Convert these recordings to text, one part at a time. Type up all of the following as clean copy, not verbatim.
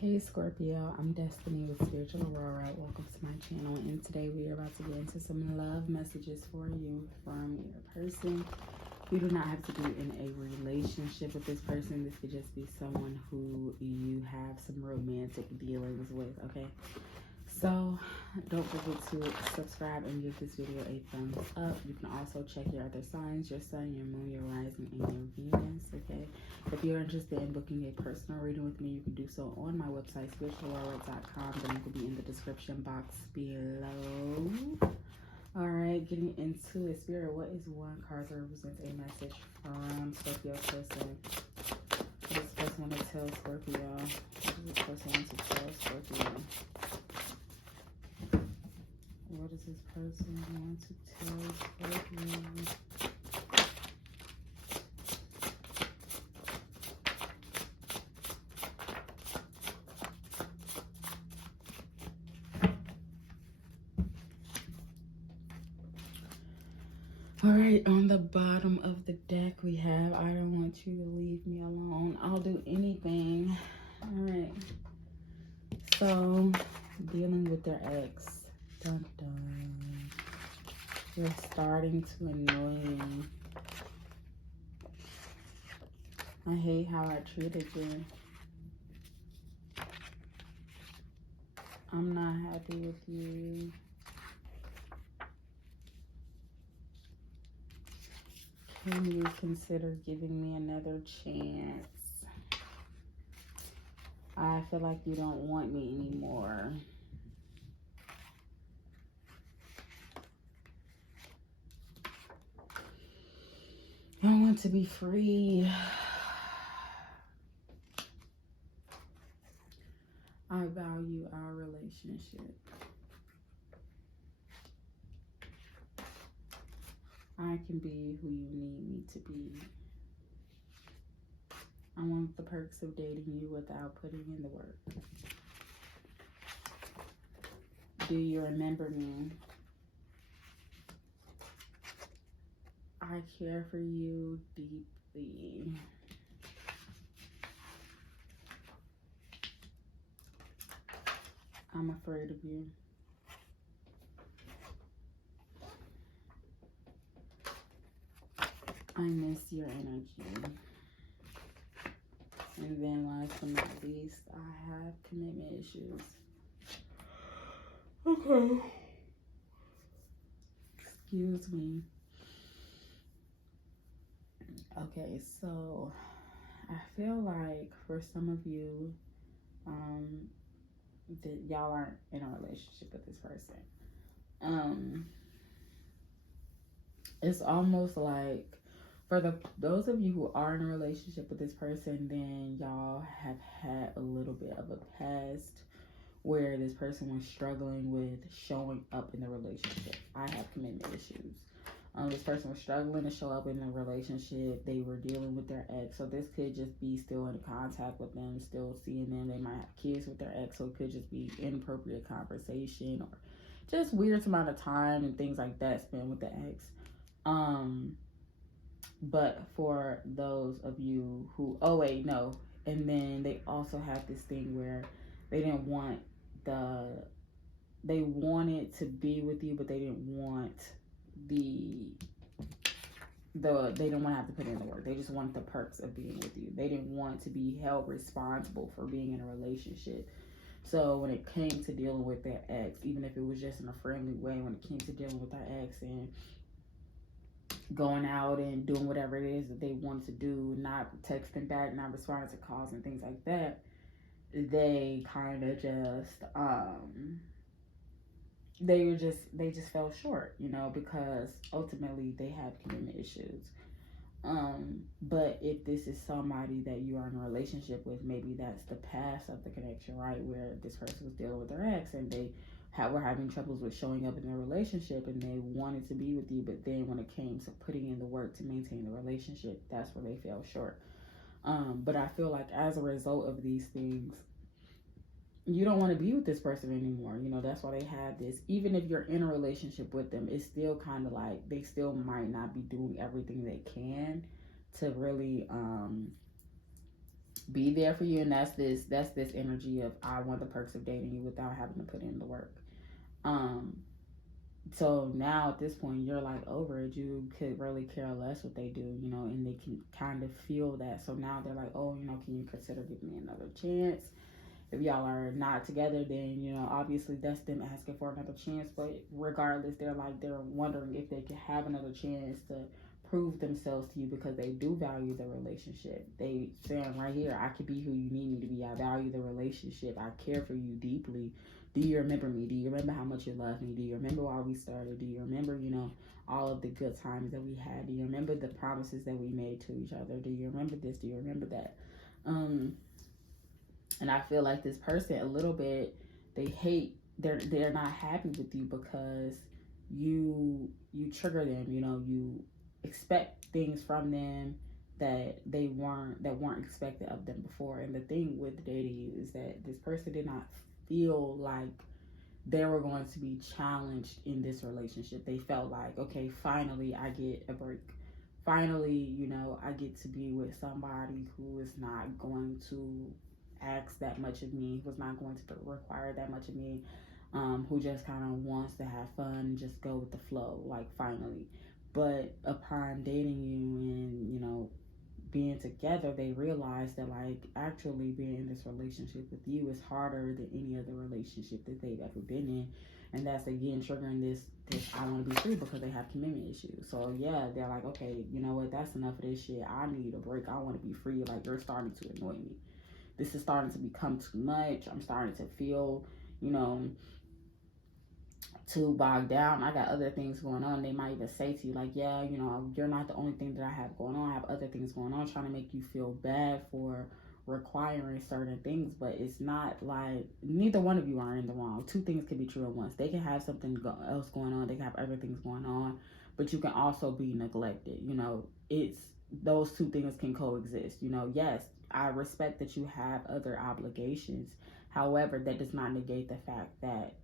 Hey Scorpio, I'm Destiny with Spiritual Aurora. Welcome to my channel, and today we are about to get into some love messages for you from your person. You do not have to be in a relationship with this person. This could just be someone who you have some romantic dealings with, okay? So don't forget to subscribe and give this video a thumbs up. You can also check your other signs, your sun, your moon, your rising, and your Venus, okay? If you're interested in booking a personal reading with me, you can do so on my website, spiritualaurora.com. The link will be in the description box below. All right, getting into it. Spirit, what is one card that represents a message from Scorpio's person? What does this person want to tell Scorpio? What does this person want to tell Scorpio? What does this person want to tell Scorpio? All right, on the bottom of the deck we have, I don't want you to leave me alone. I'll do anything. All right. So, dealing with their ex. Dun dun. You're starting to annoy me. I hate how I treated you. I'm not happy with you. Can you consider giving me another chance? I feel like you don't want me anymore. I want to be free. I value our relationship. I can be who you need me to be. I want the perks of dating you without putting in the work. Do you remember me? I care for you deeply. I'm afraid of you. I miss your energy. And then last but not least, I have commitment issues. Okay. Excuse me. Okay, so I feel like for some of you, that y'all aren't in a relationship with this person. It's almost like for those of you who are in a relationship with this person, then y'all have had a little bit of a past where this person was struggling with showing up in the relationship. I have commitment issues. This person was struggling to show up in a relationship. They were dealing with their ex. So this could just be still in contact with them, still seeing them. They might have kids with their ex. So it could just be inappropriate conversation or just weird amount of time and things like that spent with the ex. But for those of you who, and then they also have this thing where they didn't want they wanted to be with you, but they didn't want they didn't want to have to put in the work. They just want the perks of being with you. They didn't want to be held responsible for being in a relationship. So when it came to dealing with their ex, even if it was just in a friendly way, when it came to dealing with their ex and going out and doing whatever it is that they wanted to do, not texting back, not responding to calls and things like that, they kind of just they just fell short, because ultimately they have commitment issues. But if this is somebody that you are in a relationship with, maybe that's the past of the connection, right? Where this person was dealing with their ex and they were having troubles with showing up in their relationship and they wanted to be with you, but then when it came to putting in the work to maintain the relationship, that's where they fell short. But I feel like as a result of these things, you don't want to be with this person anymore. That's why they have this. Even if you're in a relationship with them, it's still kind of like they still might not be doing everything they can to really be there for you. And that's this energy of, I want the perks of dating you without having to put in the work. So now at this point, you're like over it. You could really care less what they do, and they can kind of feel that. So now they're like, oh, can you consider giving me another chance? If y'all are not together, then, obviously that's them asking for another chance. But regardless, they're wondering if they can have another chance to prove themselves to you, because they do value the relationship. They saying right here, I could be who you need me to be. I value the relationship. I care for you deeply. Do you remember me? Do you remember how much you love me? Do you remember why we started? Do you remember, all of the good times that we had? Do you remember the promises that we made to each other? Do you remember this? Do you remember that? And I feel like this person, a little bit, they're not happy with you because you trigger them. You expect things from them that weren't expected of them before. And the thing with dating you is that this person did not feel like they were going to be challenged in this relationship. They felt like, okay, finally I get a break. Finally, I get to be with somebody who is not going to ask that much of me, who's not going to require that much of me, who just kind of wants to have fun and just go with the flow, like, finally. But upon dating you and, being together, they realize that, like, actually being in this relationship with you is harder than any other relationship that they've ever been in. And that's, again, triggering this I want to be free, because they have commitment issues. So yeah, they're like, okay, you know what, that's enough of this shit. I need a break. I want to be free. Like, you're starting to annoy me. This is starting to become too much. I'm starting to feel, too bogged down. I got other things going on. They might even say to you, like, yeah, you're not the only thing that I have going on. I have other things going on, trying to make you feel bad for requiring certain things. But it's not like, neither one of you are in the wrong. Two things can be true at once. They can have something else going on. They can have other things going on, but you can also be neglected. It's, those two things can coexist. Yes, I respect that you have other obligations. However, that does not negate the fact that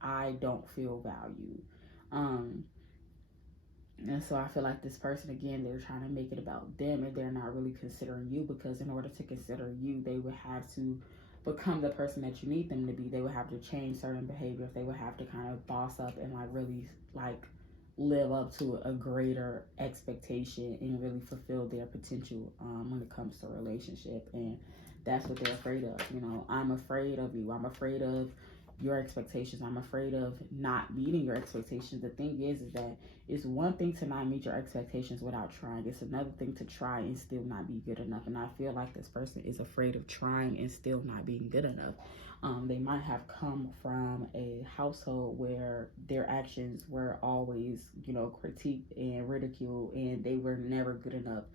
I don't feel valued. And so I feel like this person, again, they're trying to make it about them, and they're not really considering you, because in order to consider you, they would have to become the person that you need them to be. They would have to change certain behaviors. They would have to kind of boss up and, like, really, like, live up to a greater expectation and really fulfill their potential when it comes to a relationship. And that's what they're afraid of. I'm afraid of you. I'm afraid of your expectations. I'm afraid of not meeting your expectations. The thing is that it's one thing to not meet your expectations without trying. It's another thing to try and still not be good enough. And I feel like this person is afraid of trying and still not being good enough. They might have come from a household where their actions were always, critiqued and ridiculed, and they were never good enough.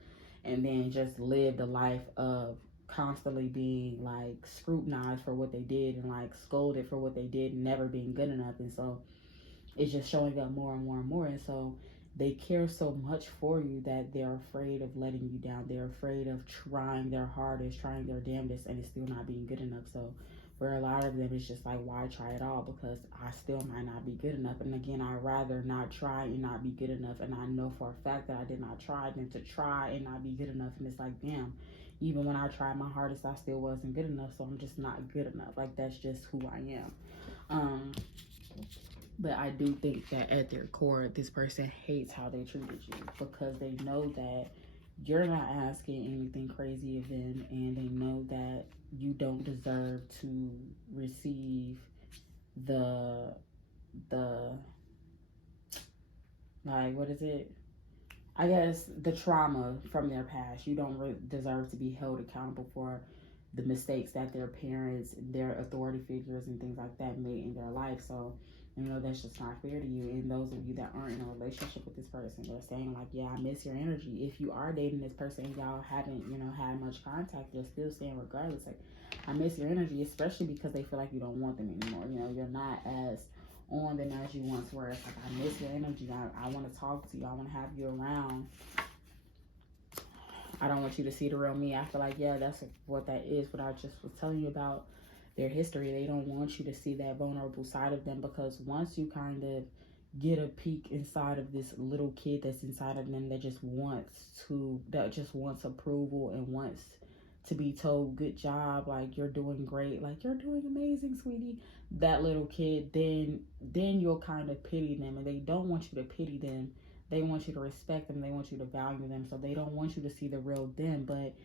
And then just lived a life of constantly being, like, scrutinized for what they did and, like, scolded for what they did, never being good enough. And so it's just showing up more and more and more. And so they care so much for you that they're afraid of letting you down. They're afraid of trying their hardest, trying their damnedest, and it's still not being good enough. So for a lot of them, it's just like, why try at all? Because I still might not be good enough. And again, I'd rather not try and not be good enough. And I know for a fact that I did not try, than to try and not be good enough. And it's like, damn, even when I tried my hardest, I still wasn't good enough. So I'm just not good enough. Like, that's just who I am. But I do think that at their core, this person hates how they treated you, because they know that you're not asking anything crazy of them, and they know that you don't deserve to receive the like, what is it? I guess the trauma from their past. You don't deserve to be held accountable for the mistakes that their parents, their authority figures, and things like that made in their life. So, that's just not fair to you. And those of you that aren't in a relationship with this person, they're saying, like, yeah, I miss your energy. If you are dating this person and y'all haven't, had much contact, they're still saying regardless, like, I miss your energy, especially because they feel like you don't want them anymore. You're not as on them as you once were. It's like, I miss your energy. I want to talk to you. I want to have you around. I don't want you to see the real me. I feel like, yeah, that's what that is. What I just was telling you about their history. They don't want you to see that vulnerable side of them, because once you kind of get a peek inside of this little kid that's inside of them that just wants approval and wants to be told good job, like you're doing great, like you're doing amazing, sweetie, that little kid, then you'll kind of pity them. And they don't want you to pity them, they want you to respect them, they want you to value them. So they don't want you to see the real them. But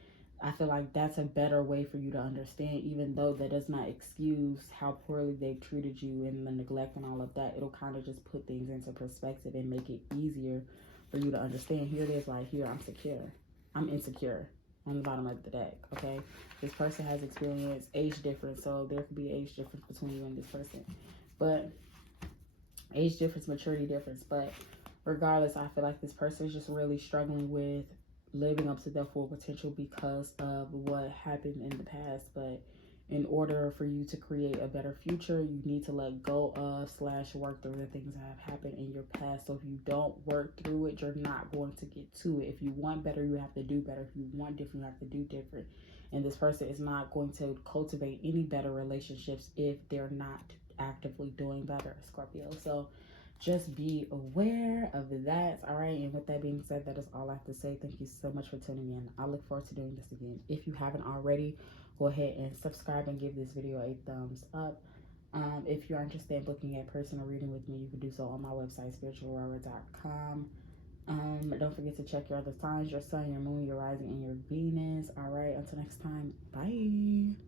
I feel like that's a better way for you to understand, even though that does not excuse how poorly they've treated you and the neglect and all of that. It'll kind of just put things into perspective and make it easier for you to understand. Here it is, like, here, I'm secure, I'm insecure on the bottom of the deck. Okay, this person has experienced age difference, so there could be age difference between you and this person, but age difference, maturity difference. But regardless, I feel like this person is just really struggling with living up to their full potential because of what happened in the past. But in order for you to create a better future, you need to let go of / work through the things that have happened in your past. So if you don't work through it, you're not going to get to it. If you want better, you have to do better. If you want different, you have to do different. And this person is not going to cultivate any better relationships if they're not actively doing better, Scorpio. So just be aware of that. All right, and with that being said, that is all I have to say. Thank you so much for tuning in. I look forward to doing this again. If you haven't already, go ahead and subscribe and give this video a thumbs up. If you're interested in booking a personal reading with me, you can do so on my website, spiritualaurora.com. Don't forget to check your other signs, your sun, your moon, your rising, and your Venus. All right, until next time, bye.